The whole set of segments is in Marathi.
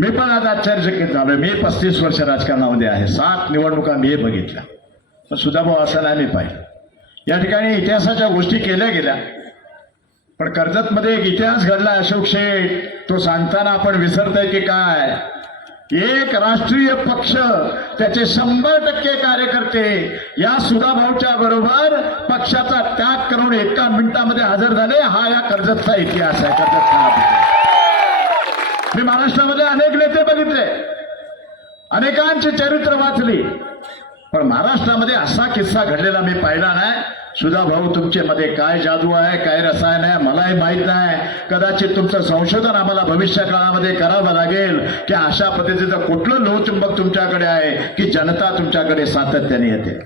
मी पण आज आश्चर्यचकित झालो मी पस्तीस वर्ष राजकारणामध्ये आहे. सात निवडणुका मी बघितल्या. पण सुधाभाऊ असं नाही मी पाहिलं. या ठिकाणी इतिहासाच्या गोष्टी केल्या गेल्या. पण कर्जतमध्ये एक इतिहास घडला अशोक शेठ. तो सांगताना आपण विसरतोय की काय? एक राष्ट्रीय पक्ष त्याचे शंभर टक्के कार्यकर्ते या सुधाभाऊच्या बरोबर पक्षाचा त्याग करून एका मिनिटामध्ये हजर झाले. हा या कर्जतचा इतिहास आहे. कर्जतचा मी महाराष्ट्रामध्ये अनेक नेते बघितले. अनेकांची चरित्र वाचली. पण महाराष्ट्रामध्ये असा किस्सा घडलेला मी पाहिला नाही. सुधा भाऊ तुमचे मध्ये काय जादू आहे काय रसायन आहे मलाही माहीत नाही. कदाचित तुमचं संशोधन आम्हाला भविष्य काळामध्ये करावं लागेल की अशा पद्धतीचं कुठलं लोहचुंबक तुमच्याकडे आहे की जनता तुमच्याकडे सातत्याने येते?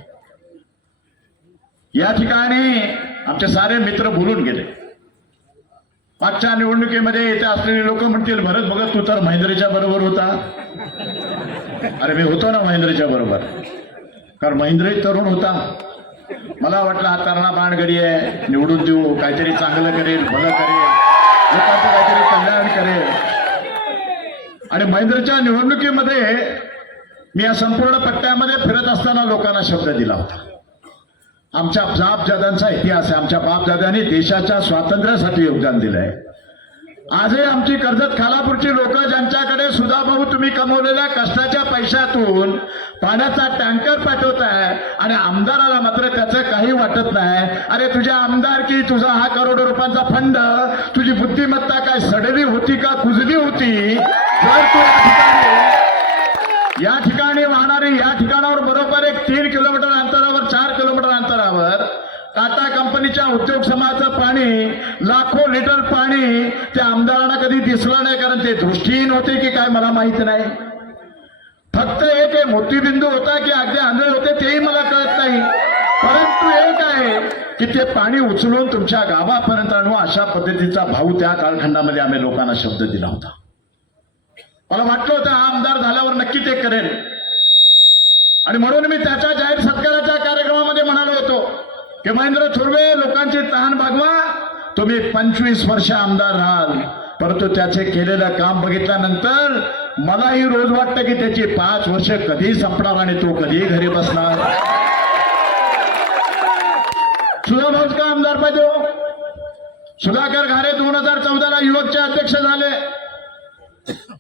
या ठिकाणी आमचे सारे मित्र बोलून गेले. मागच्या निवडणुकीमध्ये इथे असलेले लोक म्हणतील भरत बघत तू तर महेंद्रच्या बरोबर होता. अरे मी होतो ना महेंद्रच्या बरोबर. कारण महेंद्रही तरुण होता. मला वाटलं हा तरणा बाणगडी आहे निवडून देऊ काहीतरी चांगलं करेल भलं करेल लोकांचं काहीतरी कल्याण करेल. आणि महेंद्रच्या निवडणुकीमध्ये मी या संपूर्ण पट्ट्यामध्ये फिरत असताना लोकांना शब्द दिला होता. आमच्या बापदादांचा इतिहास आहे. आमच्या बापदादांनी देशाच्या स्वातंत्र्यासाठी योगदान दिलंय. आजही आमची कर्जत खालापूरची लोक ज्यांच्याकडे सुधाभाऊ तुम्ही कमवलेल्या कष्टाच्या पैशातून पाण्याचा टँकर पाठवताय आणि आमदाराला मात्र त्याचं काही वाटत नाही. अरे तुझ्या आमदार की तुझा हा करोडो रुपयांचा फंड तुझी बुद्धिमत्ता काय सडली होती का कुजली होती? जर तू या ठिकाणी या ठिकाणी वाहणारी या ठिकाणावर बरोबर एक तीन किलोमीटर अंतरावर चार किलोमीटर अंतरावर टाटा उद्योग समाजाचं पाणी लाखो लिटर पाणी त्या आमदारांना कधी दिसलं नाही कारण ते दृष्टीहीन होते की काय मला माहीत नाही. फक्त एक मोतीबिंदू होता की अगदी आंधळे होते तेही मला कळत नाही. परंतु एक आहे की ते पाणी उचलून तुमच्या गावापर्यंत आणू अशा पद्धतीचा भाऊ त्या कालखंडामध्ये आम्ही लोकांना शब्द दिला होता. मला वाटलं होतं हा आमदार झाल्यावर नक्की ते करेल. आणि म्हणून मी त्याचा जाहीर सत्कार हे महेंद्र थुर्वे लोकांची तहान भागवा तुम्ही पंचवीस वर्ष आमदार राहाल. परंतु त्याचे केलेलं काम बघितल्यानंतर मलाही रोज वाटतं की त्याची पाच वर्ष कधी संपणार आणि तो कधी घरी बसणार. सुधाभाऊच का आमदार पाहिजे हो. सुधाकर घारे दोन हजार चौदाला युवकचे अध्यक्ष झाले.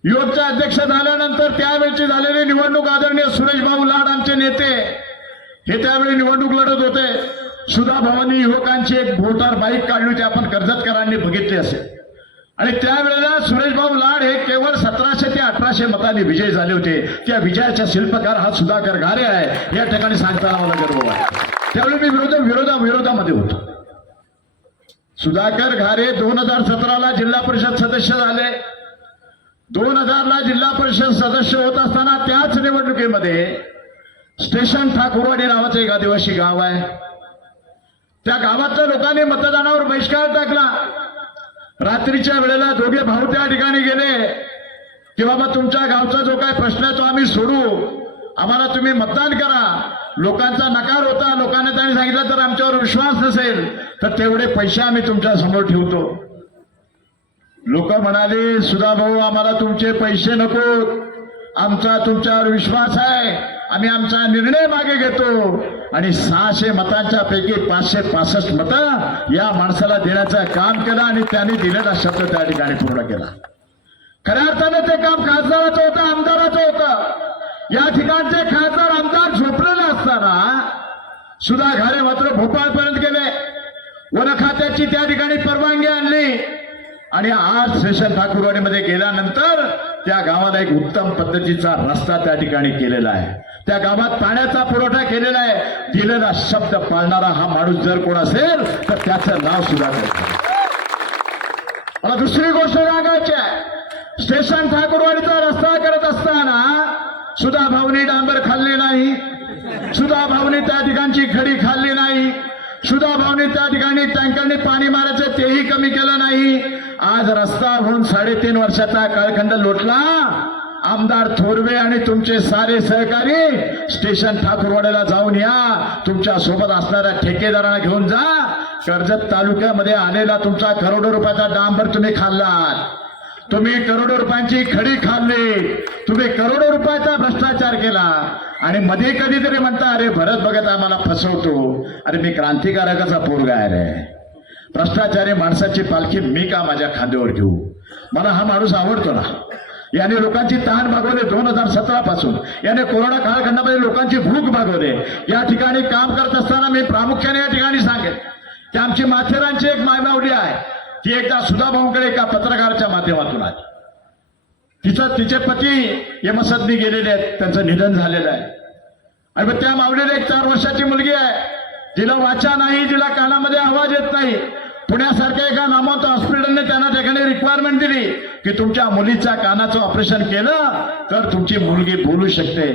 युवकचे अध्यक्ष झाल्यानंतर त्यावेळची झालेली निवडणूक आदरणीय सुरेश भाऊ लाड आमचे नेते. हे त्यावेळी निवडणूक लढत होते. सुधा भवानी युवकांची एक मोटार बाईक काढली होती आपण कर्जतकरांनी बघितली असेल. आणि त्यावेळेला सुरेशभाऊ लाड हे केवळ सतराशे ते अठराशे मतांनी विजय झाले होते. त्या विजयाचा शिल्पकार हा सुधाकर घारे आहे. या ठिकाणी सांगताना मला गर्व आहे. त्यावेळी मी विरोध विरोधा विरोधामध्ये होतो. सुधाकर घारे दोन हजार सतराला जिल्हा परिषद सदस्य झाले. दोन हजारला जिल्हा परिषद सदस्य होत असताना त्याच निवडणुकीमध्ये स्टेशन ठाकुरवाडी नावाचं एक आदिवासी गाव आहे. त्या गावातल्या लोकांनी मतदानावर बहिष्कार टाकला. रात्रीच्या वेळेला दोघे भाऊ त्या ठिकाणी गेले. की बाबा तुमच्या गावचा जो काय प्रश्न आहे तो आम्ही सोडू. आम्हाला तुम्ही मतदान करा. लोकांचा नकार होता. लोकांना त्यांनी सांगितलं तर आमच्यावर विश्वास नसेल तर तेवढे पैसे आम्ही तुमच्यासमोर ठेवतो. लोक म्हणाले सुधा भाऊ आम्हाला तुमचे पैसे नको. आमचा तुमच्यावर विश्वास आहे. आम्ही आमचा निर्णय मागे घेतो. आणि सहाशे मतांच्या पैकी पाचशे पासष्ट मतं या माणसाला देण्याचं काम केलं आणि त्यांनी दिलेला शब्द त्या ठिकाणी पूर्ण केला. खऱ्या अर्थाने ते काम खासदाराचं होतं आमदाराचं होतं. या ठिकाणचे खासदार आमदार झोपलेले असताना सुधा घारे मात्र भोपाळपर्यंत गेले. वन खात्याची त्या ठिकाणी परवानगी आणली. आणि आज सेशन ठाकूरवाडीमध्ये गेल्यानंतर त्या गावाला एक उत्तम पद्धतीचा रस्ता त्या ठिकाणी केलेला आहे. त्या गावात पाण्याचा पुरवठा केलेला आहे. दिलेला शब्द पाळणारा हा माणूस जर कोण असेल तर त्याचं नाव सुद्धा मला दुसरी गोष्ट सांगायची आहे. स्टेशन ठाकूरवाडीचा रस्ता करत असताना सुधा भावनी डांबर खाल्ली नाही. सुधा भावनी त्या ठिकाणची खडी खाल्ली नाही. सुधा भावनी त्या ठिकाणी टँकरने पाणी मारायचं तेही कमी केलं नाही. आज रस्ता होऊन साडेतीन वर्षाचा काळखंड लोटला. आमदार थोरवे आणि तुमचे सारे सहकारी स्टेशन ठाकूरवाड्याला जाऊन या. तुमच्यासोबत असणाऱ्या ठेकेदारांना घेऊन जा. कर्जत तालुक्यामध्ये आलेला तुमचा करोडो रुपयाचा डांबर तुम्ही खाल्लात. तुम्ही करोडो रुपयांची खडी खाल्ली. तुम्ही करोडो रुपयाचा भ्रष्टाचार केला. आणि मध्ये कधीतरी म्हणता अरे भरत भगत आम्हाला फसवतो. अरे मी क्रांतिकारकाचा पोरगा आहे रे. भ्रष्टाचारी माणसाची पालखी मी का माझ्या खांद्यावर घेऊ? मला हा माणूस आवडतो ना. याने लोकांची तहान भागवले दोन हजार सतरा पासून. याने कोरोना कालखंडामध्ये लोकांची भूक भागवले. या ठिकाणी काम करत असताना मी प्रामुख्याने या ठिकाणी सांगेन. की आमची माथेरानची एक मायमावली आहे. ती एकदा सुधा भाऊंकडे एका पत्रकाराच्या माध्यमातून आली. तिचं तिचे पती यमसदनी गेलेले आहेत. त्यांचं निधन झालेलं आहे. आणि मग त्या मावडीला एक चार वर्षाची मुलगी आहे. तिला वाचा नाही तिला कानामध्ये आवाज येत नाही. पुण्यासारख्या एका नामवंत हॉस्पिटलने त्यांना ठिकाणी रिक्वायरमेंट दिली की तुमच्या मुलीच्या कानाचं ऑपरेशन केलं तर तुमची मुलगी बोलू शकते.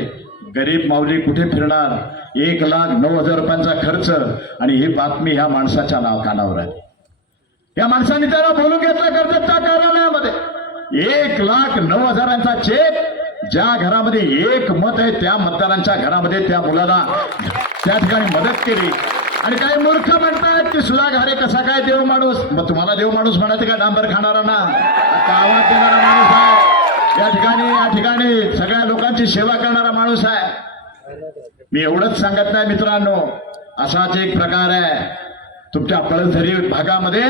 गरीब माऊली कुठे फिरणार? एक लाख नऊ हजार रुपयांचा खर्च. आणि ही बातमी ह्या माणसाच्या नाव कानावर आली. या माणसाने त्याला बोलून घेतला कर्जतच्या कार्यालयामध्ये. एक लाख नऊ हजारांचा चेक. ज्या घरामध्ये एक मत आहे त्या मतदारांच्या घरामध्ये त्या मुलाला त्या ठिकाणी मदत केली. आणि काही मूर्ख म्हणतात की सुधा घारे कसा काय देव माणूस? मग तुम्हाला देव माणूस म्हणायचं का डांबर खाणारा ना? आता आवाज देणारा माणूस आहे. या ठिकाणी या ठिकाणी सगळ्या लोकांची सेवा करणारा माणूस आहे. मी एवढंच सांगत नाही मित्रांनो. असाच एक प्रकार आहे. तुमच्या पळसझरी भागामध्ये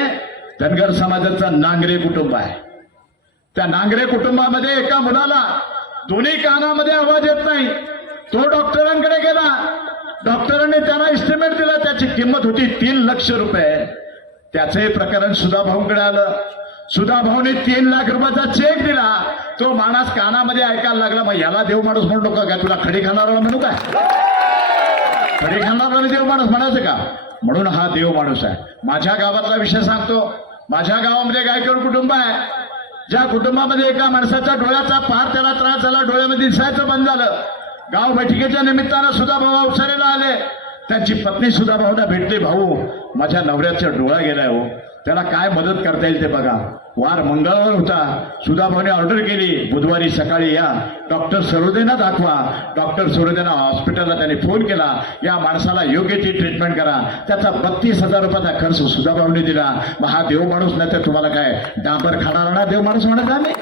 धनगर समाजाचं नांगरे कुटुंब आहे. त्या नांगरे कुटुंबामध्ये एका मुलाला दोन्ही कानामध्ये आवाज येत नाही. तो डॉक्टरांकडे गेला. डॉक्टरांनी त्याला इस्टिमेट दिला त्याची किंमत होती तीन लक्ष रुपये. त्याचंही प्रकरण सुधा भाऊंकडे आलं. सुधा भाऊने तीन लाख रुपयाचा चेक दिला. तो माणूस कानामध्ये ऐकायला लागला मग याला देव माणूस म्हणू नका काय तुला खडी खाणारा म्हणू काय? खडी खाणारा देव माणूस म्हणायचं का? म्हणून हा देव माणूस आहे. माझ्या गावातला विषय सांगतो. माझ्या गावामध्ये गायकवाड कुटुंब आहे. ज्या कुटुंबामध्ये एका माणसाच्या डोळ्याचा फार त्याला त्रास झाला डोळ्यामध्ये दिसायचं बंद झालं. गाव बैठकीच्या निमित्तानं सुद्धा भाऊ अवसरेला आले. त्यांची पत्नी सुद्धा भाऊला भेटली भाऊ माझ्या नवऱ्याचा डोळा गेलाय हो. त्याला काय मदत करता येईल ते बघा. वार मंगळवार होता. सुधा भाऊने ऑर्डर केली बुधवारी सकाळी या. डॉक्टर सरोदेना दाखवा. डॉक्टर सरोदेना हॉस्पिटलला त्यांनी फोन केला. या माणसाला योग्य ती ट्रीटमेंट करा. त्याचा बत्तीस हजार रुपयाचा खर्च सुधा भाऊने दिला. मग हा देव माणूस नाही तर तुम्हाला काय डांबर खाणार ना देव माणूस म्हणत आम्ही?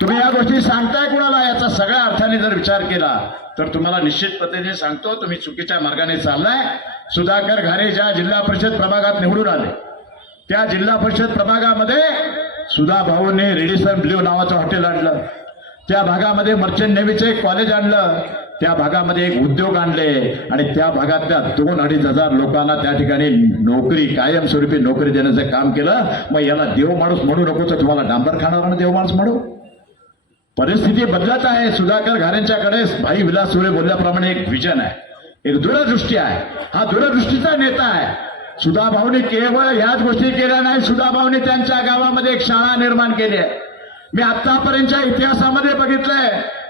तुम्ही या गोष्टी सांगताय कुणाला? याचा सगळ्या अर्थाने जर विचार केला तर तुम्हाला निश्चित पद्धतीने सांगतो तुम्ही चुकीच्या मार्गाने चाललाय. सुधाकर घारे ज्या जिल्हा परिषद प्रभागात निवडून आले त्या जिल्हा परिषद प्रभागामध्ये सुधा भाऊने रेडिसन ब्ल्यू नावाचं हॉटेल आणलं. त्या भागामध्ये मर्चंट नेव्हीचं एक कॉलेज आणलं. त्या भागामध्ये एक उद्योग आणले. आणि त्या भागातल्या दोन अडीच हजार लोकांना त्या ठिकाणी नोकरी कायमस्वरूपी नोकरी देण्याचं काम केलं. मग याला देव माणूस म्हणू नको तर तुम्हाला डांबर खाणारा देव माणूस म्हणू. परिस्थिती बदलत आहे. सुधाकर घारेंच्याकडे भाई विलास सुरे बोलल्याप्रमाणे एक विजन आहे. एक दूरदृष्टी आहे. हा दूरदृष्टीचा नेता आहे. सुधाभाऊने केवळ ह्याच गोष्टी केल्या नाही. सुधाभाऊने त्यांच्या गावामध्ये एक शाळा निर्माण केली आहे. मी आतापर्यंतच्या इतिहासामध्ये बघितलंय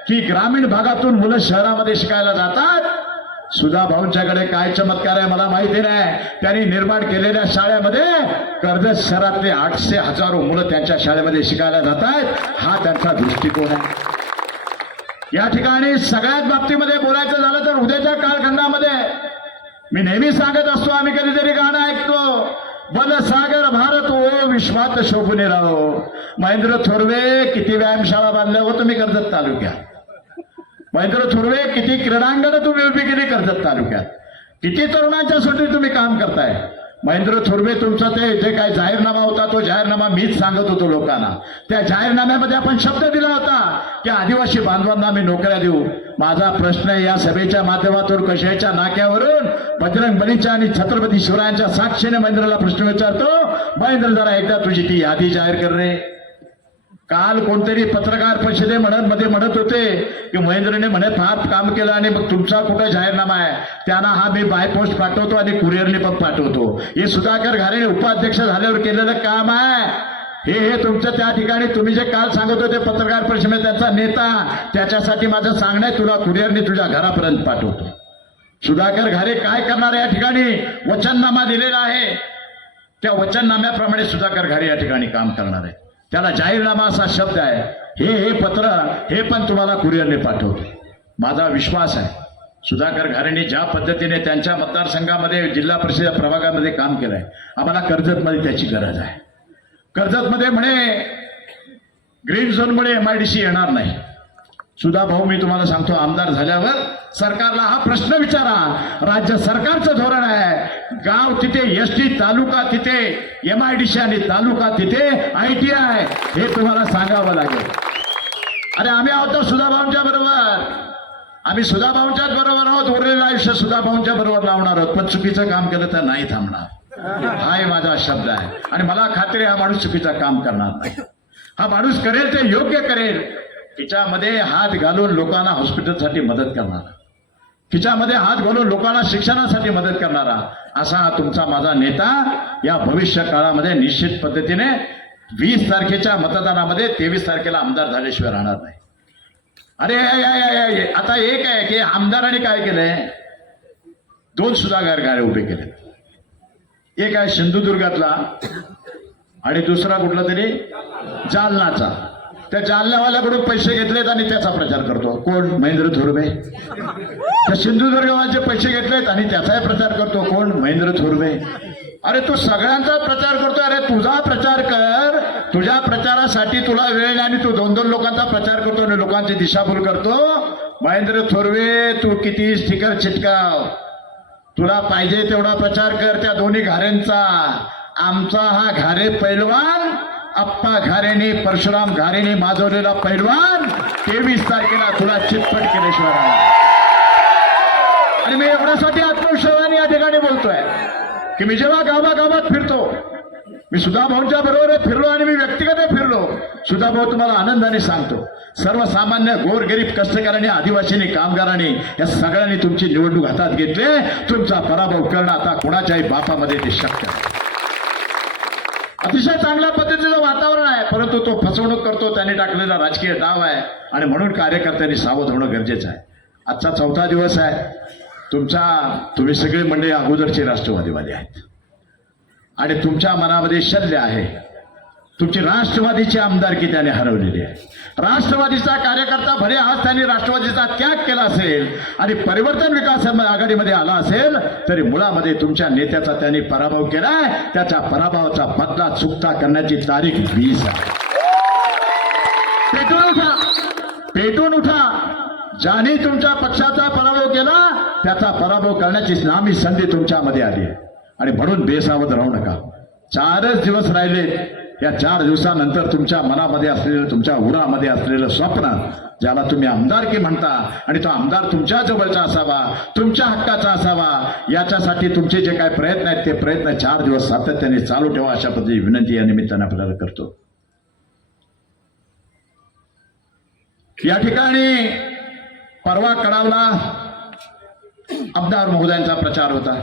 की ग्रामीण भागातून मुलं शहरामध्ये शिकायला जातात. सुधा भाऊंच्याकडे काय चमत्कार आहे मला माहिती नाही. त्यांनी निर्माण केलेल्या शाळेमध्ये कर्जत शहरातले आठशे हजारो मुलं त्यांच्या शाळेमध्ये शिकायला जात आहेत. हा त्यांचा दृष्टिकोन आहे. या ठिकाणी सगळ्याच बाबतीमध्ये बोलायचं झालं तर उद्याच्या कालखंडामध्ये मी नेहमी सांगत असतो आम्ही कधीतरी गाणं ऐकतो. बलसागर भारत ओ विश्वात शोभून राहो. महेंद्र थोरवे किती व्यायामशाळा बांधल्या हो तुम्ही कर्जत तालुक्यात. महेंद्र थुर्वे किती क्रीडांगण तुम्ही उभी केली कर्जत तालुक्यात? किती तरुणांच्या सुट्टी तुम्ही काम करताय? महेंद्र थोरवे तुमचा ते जे काय जाहीरनामा होता तो जाहीरनामा मीच सांगत होतो लोकांना. त्या जाहीरनाम्यामध्ये आपण शब्द दिला होता की आदिवासी बांधवांना आम्ही नोकऱ्या देऊ. माझा प्रश्न या सभेच्या माध्यमातून कशाच्या नाक्यावरून बजरंग बलीच्या आणि छत्रपती शिवरायांच्या साक्षीने महेंद्रला प्रश्न विचारतो? महेंद्र जरा एकदा तुझी ती यादी जाहीर कर रे. काल कोणतरी पत्रकार परिषदे म्हणत मध्ये म्हणत होते की महेंद्रने म्हणे फार काम केलं आणि मग तुमचा कुठं जाहीरनामा आहे? त्यांना हा मी बाय पोस्ट पाठवतो आणि कुरिअरने पण पाठवतो. हे सुधाकर घारे उपाध्यक्ष झाल्यावर केलेलं काम आहे. हे हे तुमचं त्या ठिकाणी तुम्ही जे काल सांगत होते पत्रकार परिषदेत त्यांचा नेता त्याच्यासाठी माझं सांगणं आहे तुला कुरिअरने तुझ्या घरापर्यंत पाठवतो. सुधाकर घारे काय करणार या ठिकाणी? वचननामा दिलेला आहे. त्या वचननाम्याप्रमाणे सुधाकर घारे या ठिकाणी काम करणार आहे. त्याला जाहीरनामा असा शब्द आहे. हे हे पत्र हे पण तुम्हाला कुरिअरने पाठवतो. माझा विश्वास आहे. सुधाकर घारेने ज्या पद्धतीने त्यांच्या मतदारसंघामध्ये जिल्हा परिषद प्रभागामध्ये काम केलंय आम्हाला कर्जतमध्ये त्याची गरज आहे. कर्जतमध्ये म्हणे ग्रीन झोनमुळे एम आय डी सी येणार नाही. सुधा भाऊ मी तुम्हाला सांगतो आमदार झाल्यावर सरकारला हा प्रश्न विचारा. राज्य सरकारचं धोरण आहे. गाव तिथे एस टी तालुका तिथे एम आय डी सी आणि तालुका तिथे आय टी आय हे तुम्हाला सांगावं लागेल. अरे आम्ही आहोत सुधाभाऊंच्या बरोबर. आम्ही सुधाभाऊंच्याच बरोबर आहोत. उरलेलं आयुष्य सुधाभाऊंच्या बरोबर लावणार आहोत. पण चुकीचं काम केलं तर नाही थांबणार. हाय माझा शब्द आहे. आणि मला खात्री हा माणूस चुकीचं काम करणार नाही. हा माणूस करेल ते योग्य करेल. तिच्यामध्ये हात घालून लोकांना हॉस्पिटलसाठी मदत करणारा. तिच्यामध्ये हात घालून लोकांना शिक्षणासाठी मदत करणारा. असा हा तुमचा माझा नेता या भविष्य काळामध्ये निश्चित पद्धतीने वीस तारखेच्या मतदानामध्ये तेवीस तारखेला आमदार झाल्याशिवाय राहणार नाही. अरे या- या- आता एक आहे की आमदारांनी काय केलंय? दोन सुधागार गाड्या उभे केले एक आहे सिंधुदुर्गातला आणि दुसरा कुठला तरी जालनाचा. त्या जालन्यावाल्याकडून पैसे घेतलेत आणि त्याचा प्रचार करतो. कोण? महेंद्र थोरवे. त्या सिंधुदुर्गवाचे पैसे घेतलेत आणि त्याचाही प्रचार करतो. कोण? महेंद्र थोरवे. अरे तू सगळ्यांचा प्रचार करतो अरे तुझा प्रचार कर. तुझ्या प्रचारासाठी तुला वेळ नाही आणि तू दोन दोन लोकांचा प्रचार करतो आणि लोकांची दिशाभूल करतो. महेंद्र थोरवे तू किती स्टिकर चिटकाव. तुला पाहिजे तेवढा प्रचार कर त्या दोन्ही घाऱ्यांचा. आमचा हा घारे पैलवान आप्पा घारेने परशुराम घारेने माजवलेला पैलवान तेवीस तारखेला तुला चितपट केलेश्वर आणि मी एवढ्यासाठी आत्मविश्वासाने या ठिकाणी बोलतोय की मी जेव्हा गावागावात फिरतो मी सुधा भाऊंच्या बरोबर फिरलो आणि मी व्यक्तिगत फिरलो सुधा भाऊ तुम्हाला आनंदाने सांगतो सर्वसामान्य गोरगरीब कष्टकऱ्यांनी आदिवासींनी कामगारांनी या सगळ्यांनी तुमची निवडणूक हातात घेतली तुमचा पराभव करणं आता कोणाच्याही बापामध्ये ते शक्य आहे अतिशय चांगल्या पद्धतीचं वातावरण आहे. परंतु तो फसवणूक करतो त्याने टाकलेला राजकीय डाव आहे. आणि म्हणून कार्यकर्त्यांनी सावध होणं गरजेचं आहे. आजचा चौथा दिवस आहे. तुमचा तुम्ही सगळे मंडळी अगोदरचे राष्ट्रवादीवादी आहेत. आणि तुमच्या मनामध्ये शल्य आहे. तुमची राष्ट्रवादीची आमदारकी त्याने हरवलेली आहे. राष्ट्रवादीचा कार्यकर्ता भले आज त्यांनी राष्ट्रवादीचा त्याग केला असेल आणि परिवर्तन विकास आघाडीमध्ये आला असेल तरी मुळामध्ये तुमच्या नेत्याचा त्यांनी पराभव केलाय त्याच्या पराभवाचा बदला चुकता करण्याची तारीख वीस आहे. पेटून उठा. पेटून उठा. ज्याने तुमच्या पक्षाचा पराभव केला त्याचा पराभव करण्याची नामी संधी तुमच्यामध्ये आली आहे. आणि म्हणून बेसावध राहू नका. चारच दिवस राहिले. या चार दिवसानंतर तुमच्या मनामध्ये असलेलं तुमच्या उरामध्ये असलेलं स्वप्न ज्याला तुम्ही आमदारकी म्हणता आणि तो आमदार तुमच्या जवळचा असावा तुमच्या हक्काचा असावा याच्यासाठी तुमचे जे काय प्रयत्न आहेत ते प्रयत्न चार दिवस सातत्याने चालू ठेवा अशा पद्धती विनंती या निमित्ताने आपल्याला करतो. या ठिकाणी परवा कडावला आमदार महोदयांचा प्रचार होता.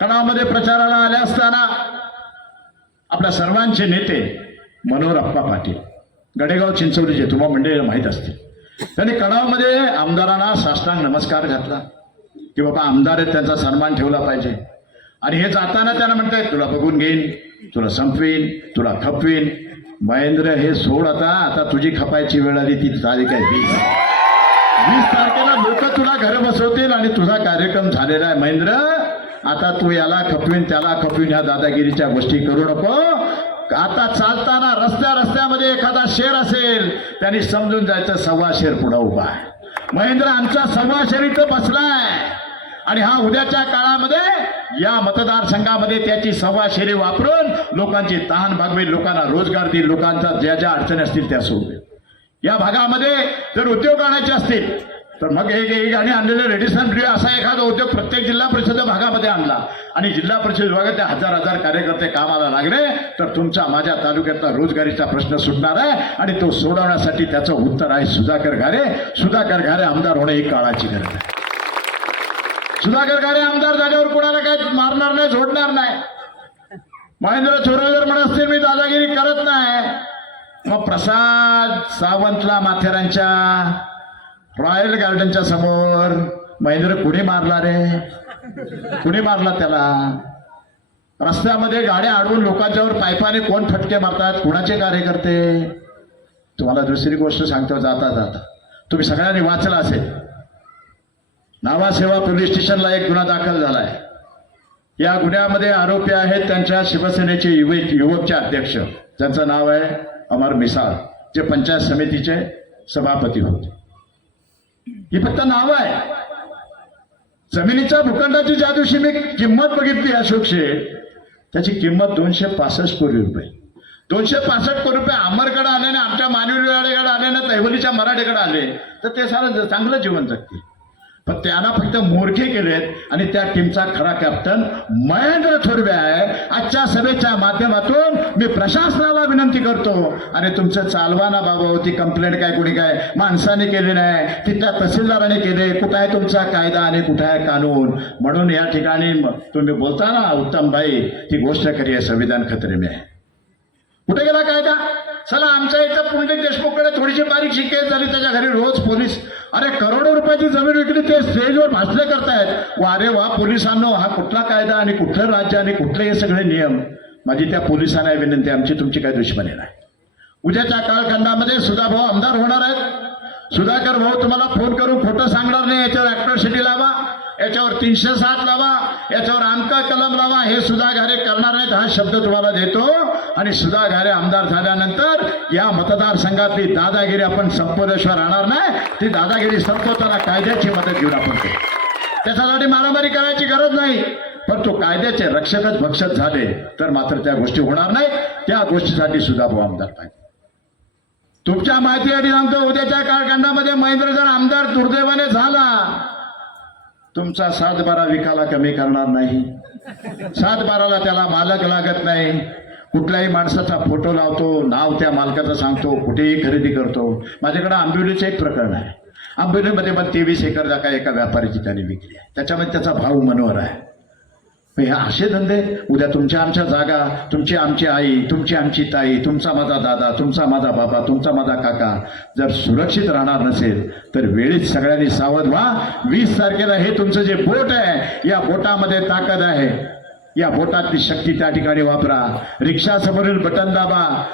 कडावमध्ये प्रचाराला आले असताना आपल्या सर्वांचे नेते मनोहर अप्पा पाटील. गडेगाव चिंचवलीचे तुम्हा मंडळीला माहीत असतील. त्यांनी कडावमध्ये आमदारांना साष्टांग नमस्कार घातला. की बाबा आमदार आहेत त्यांचा सन्मान ठेवला पाहिजे. आणि हे जाताना त्यांना म्हणतायत तुला बघून घेईन तुला संपवीन तुला खपवीन महेंद्र हे सोड आता आता तुझी खपायची वेळ आली ती तारीख आहे वीस. वीस तारखेला लोक तुला घर बसवतील आणि तुझा कार्यक्रम झालेला आहे महेंद्र. आता तू याला खपवीन त्याला खपवीन ह्या दादागिरीच्या गोष्टी करू नको. आता चालताना रस्त्या रस्त्यामध्ये एखादा शेर असेल त्यांनी समजून जायचं सव्वा शेर पुढं उभा आहे. महेंद्र आमचा सव्वा शेर इथं बसलाय. आणि हा उद्याच्या काळामध्ये या मतदारसंघामध्ये त्याची सव्वा शेरी वापरून लोकांची तहान भागवेल लोकांना रोजगार देईल लोकांचा ज्या ज्या अडचणी असतील त्या सोडवेल. या भागामध्ये जर उद्योग आणायचे असतील तर मग हे एक गाणी आणलेले रेडिसन फ्री असा एखादा उद्योग प्रत्येक जिल्हा परिषद भागामध्ये आणला. आणि जिल्हा परिषद विभागातले हजार हजार कार्यकर्ते कामाला लागले तर तुमचा माझ्या तालुक्यातला रोजगारीचा प्रश्न सुटणार आहे आणि तो सोडवण्यासाठी त्याचं उत्तर आहे सुधाकर घारे. सुधाकर घारे आमदार होणे ही काळाची गरज आहे. सुधाकर घारे आमदार झाल्यावर कोणाला काय मारणार नाही झोडणार नाही. महेंद्र चोरेकर म्हणत असतील मी दादागिरी करत नाही. मग प्रसाद सावंतला माथेरांच्या रॉयल गार्डनच्या समोर महेंद्र कुणी मारला रे? कुणी मारला त्याला? रस्त्यामध्ये गाड्या अडवून लोकांच्यावर पायपाने कोण फटके मारतात? कुणाचे कार्यकर्ते? तुम्हाला दुसरी गोष्ट सांगतो जाता जाता. तुम्ही सगळ्यांनी वाचला असेल. नावासेवा पोलीस स्टेशनला एक गुन्हा दाखल झालाय. या गुन्ह्यामध्ये आरोपी आहेत त्यांच्या शिवसेनेचे युवक युवकचे अध्यक्ष. ज्यांचं नाव आहे अमर मिसाळ जे पंचायत समितीचे सभापती होते. ही फक्त नाव आहे. जमिनीच्या भूखंडाची ज्या दिवशी मी किंमत बघितली अशोक शेठ त्याची किंमत दोनशे पासष्ट कोटी रुपये. दोनशे पासष्ट कोटी रुपये अमरकडे आल्याने आमच्या मानवी आल्याने तैवलीच्या मराठीकडे आले तर ते सारं चांगलं जीवन जगतील. पण त्यांना फक्त मोरखे केलेत आणि त्या टीमचा खरा कॅप्टन महेंद्र थोरवे आहे. आजच्या सभेच्या माध्यमातून मी प्रशासनाला विनंती करतो आणि तुमचं चालवाना बाबा होती कंप्लेंट काय कोणी काय माणसाने केली नाही तिथल्या तहसीलदाराने केले कुठं आहे तुमचा कायदा आणि कुठं आहे कानून? म्हणून या ठिकाणी तुम्ही बोलता ना उत्तम भाई ती गोष्ट करी संविधान खतरे मी आहे. कुठे गेला कायदा? चला आमच्या इथं पुंडलिक देशमुखकडे थोडीशी बारीक शिकेत झाली त्याच्या घरी रोज पोलीस. अरे करोडो रुपयाची जमीन विकली ते स्टेजवर भाषणे करतायत. वा अरे वा पोलिसांनो हा कुठला कायदा आणि कुठलं राज्य आणि कुठले हे सगळे नियम? माझी त्या पोलिसांना विनंती आमची तुमची काही दुश्मनी नाही. उद्याच्या कालखंडामध्ये सुधाभाऊ आमदार होणार आहेत. सुधाकर भाऊ तुम्हाला फोन करून खोटं सांगणार नाही याच्यावर ऍट्रॉसिटी लावा याच्यावर तीनशे सात लावा याच्यावर आमका कलम लावा हे सुधा घारे करणार नाहीत हा शब्द तुम्हाला देतो. आणि सुधा घारे आमदार झाल्यानंतर या मतदारसंघातली दादागिरी आपण संपवल्याशिवाय राहणार नाही. ती दादागिरी संपवताना कायद्याची मदत घेऊन आपण त्याच्यासाठी मारामारी करायची गरज नाही. पण तो कायद्याचे रक्षकच भक्षक झाले तर मात्र त्या गोष्टी होणार नाही त्या गोष्टीसाठी सुद्धा भाऊ आमदार पाहिजे. तुमच्या माहितीसाठी सांगतो उद्याच्या काळखंडामध्ये महेंद्र जर आमदार दुर्दैवाने झाला तुमचा सात बारा विकाला कमी करणार नाही. सात बाराला त्याला मालक लागत नाही. कुठल्याही माणसाचा फोटो लावतो नाव त्या मालकाचं सांगतो कुठेही खरेदी करतो. माझ्याकडे आंबिवलीचं एक प्रकरण आहे. आंबिवलीमध्ये पण तेवीस एकर जागा एका व्यापाऱ्याची त्याने विकली आहे. त्याच्यामध्ये त्याचा भाव मनोहर आहे. हे असे धंदे उद्या तुमच्या आमच्या जागा तुमची आमची आई तुमची आमची ताई तुमचा माझा दादा तुमचा माझा बाबा तुमचा माझा काका जर सुरक्षित राहणार नसेल तर वेळीच सगळ्यांनी सावध व्हा. वीस तारखेला हे तुमचं जे बोट आहे या बोटामध्ये ताकद आहे. या बोटातली शक्ती त्या ठिकाणी वापरा. रिक्षा समोरील बटन दाबा.